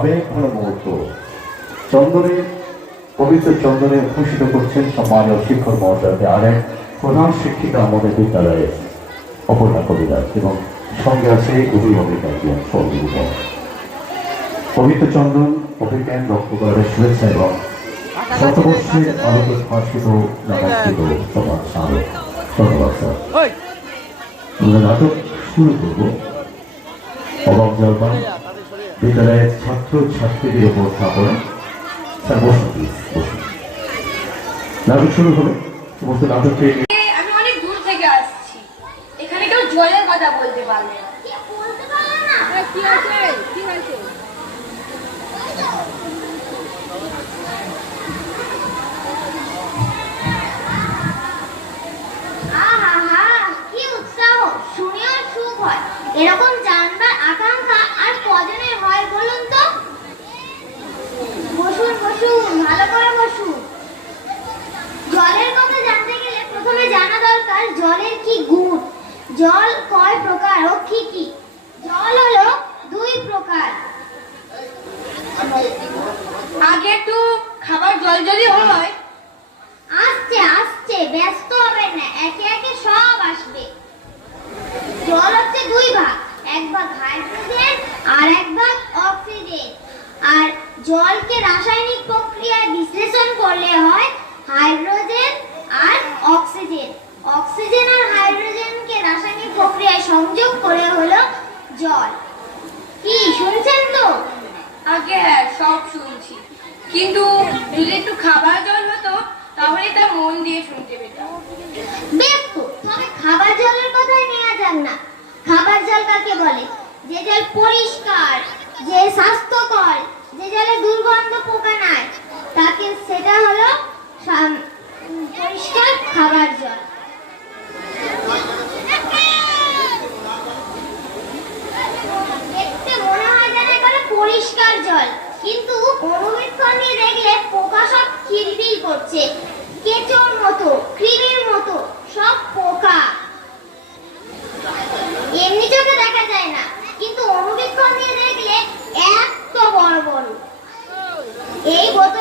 আবেগ ভরা মুহূর্ত। চন্দনে, পবিত্র চন্দনে ভূষিত করছেন সম্মানীয় শিক্ষক মহাশয়কে। আর এক প্রধান শিক্ষিকা আমাদের বিদ্যালয়ে অপর্ণা কবিরাজ, এবং সঙ্গে আছে অভিভাবক একজন সহযোগিতা। পবিত্র চন্দন অভিজ্ঞান রক্ত করার শুভেচ্ছা এবং শতবর্ষের আলোকে ভাষিত নামাঙ্কিত সমাজ স্মারক। ধন্যবাদ স্যার। আমরা নাটক শুরু করব। অবাক জলপান বিদ্যালয়ের ছাত্র ছাত্রীদের উপর স্থাপনা। স্যার বসুন, প্লিজ বসুন। নাটক শুরু হবে। সমস্ত নাটককে আমি অনেক দূর থেকে আসছি, এখানে কেউ জলের কথা বলতে পারবে না। কি আছে? কি হয়েছে? এরকম জানবার আকাঙ্ক্ষা আর কজনের হয় বলুন তো? বসুন বসুন, ভালো করে বসুন। জলের কথা জানতে গেলে প্রথমে জানা দরকার জলের কি গুণ, জল কয় প্রকার ও কি কি। জল হলো দুই প্রকার। আগে একটু খাবার জল জলই হয়। আসছে আসছে, ব্যস্ত হবেন না, একে একে সব আসবে। জল হচ্ছে দুই ভাগ, এক ভাগ হাইড্রোজেন আর এক ভাগ অক্সিজেন। আর জলকে রাসায়নিক প্রক্রিয়ায় বিশ্লেষণ করলে হয় হাইড্রোজেন আর অক্সিজেন। অক্সিজেন আর হাইড্রোজেনকে রাসায়নিক প্রক্রিয়ায় সংযোগ করে হলো জল। কি শুনছেন তো? আগে হ্যাঁ, সব শুনছি, কিন্তু যদি একটু খাবার জল হতো তাহলে তা মন দিয়ে শুনতে পেতাম। বেশ তো, তবে খাবার জলের কথাই নেওয়া যাক না। খাবার জল কাকে বলে? যে জল পরিষ্কার, যে স্বাস্থ্যকর, যে জলে দুর্গন্ধ পোকা নাই, তাকে সেটা হলো পরিষ্কার খাবার জল। দেখতে মনে হয় যেন একেবারে পরিষ্কার জল, কিন্তু অনুবীক্ষণ দিয়ে দেখলে পোকা সব কিলবিল করছে। কেঁচোর মতো, কৃমির মতো সব পোকা। এমনি চোখে দেখা যায় না, কিন্তু অনুবীক্ষণ দিয়ে দেখলে এত বড় বড়। এই বোতল